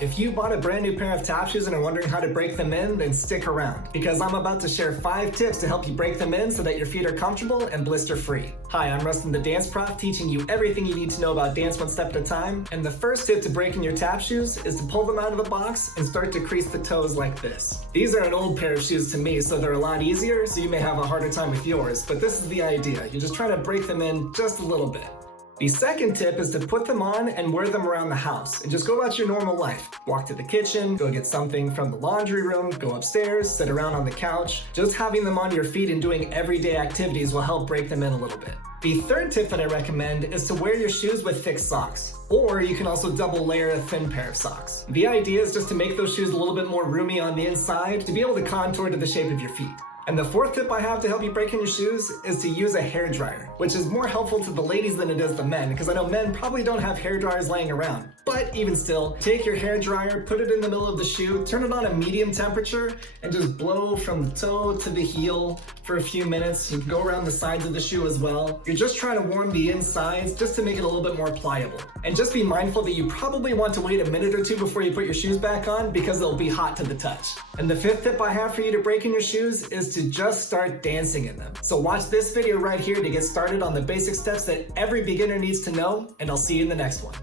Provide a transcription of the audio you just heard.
If you bought a brand new pair of tap shoes and are wondering how to break them in, then stick around, because I'm about to share 5 tips to help you break them in so that your feet are comfortable and blister free. Hi, I'm Rustin the Dance Prof, teaching you everything you need to know about dance one step at a time. And the first tip to breaking your tap shoes is to pull them out of the box and start to crease the toes like this. These are an old pair of shoes to me, so they're a lot easier, so you may have a harder time with yours, but this is the idea. You just try to break them in just a little bit. The second tip is to put them on and wear them around the house and just go about your normal life. Walk to the kitchen, go get something from the laundry room, go upstairs, sit around on the couch. Just having them on your feet and doing everyday activities will help break them in a little bit. The third tip that I recommend is to wear your shoes with thick socks. Or you can also double layer a thin pair of socks. The idea is just to make those shoes a little bit more roomy on the inside to be able to contour to the shape of your feet. And the fourth tip I have to help you break in your shoes is to use a hairdryer, which is more helpful to the ladies than it is the men, because I know men probably don't have hairdryers laying around. But even still, take your hairdryer, put it in the middle of the shoe, turn it on a medium temperature, and just blow from the toe to the heel for a few minutes. You can go around the sides of the shoe as well. You're just trying to warm the insides just to make it a little bit more pliable. And just be mindful that you probably want to wait a minute or two before you put your shoes back on, because they'll be hot to the touch. And the fifth tip I have for you to break in your shoes is to just start dancing in them. So watch this video right here to get started on the basic steps that every beginner needs to know, and I'll see you in the next one.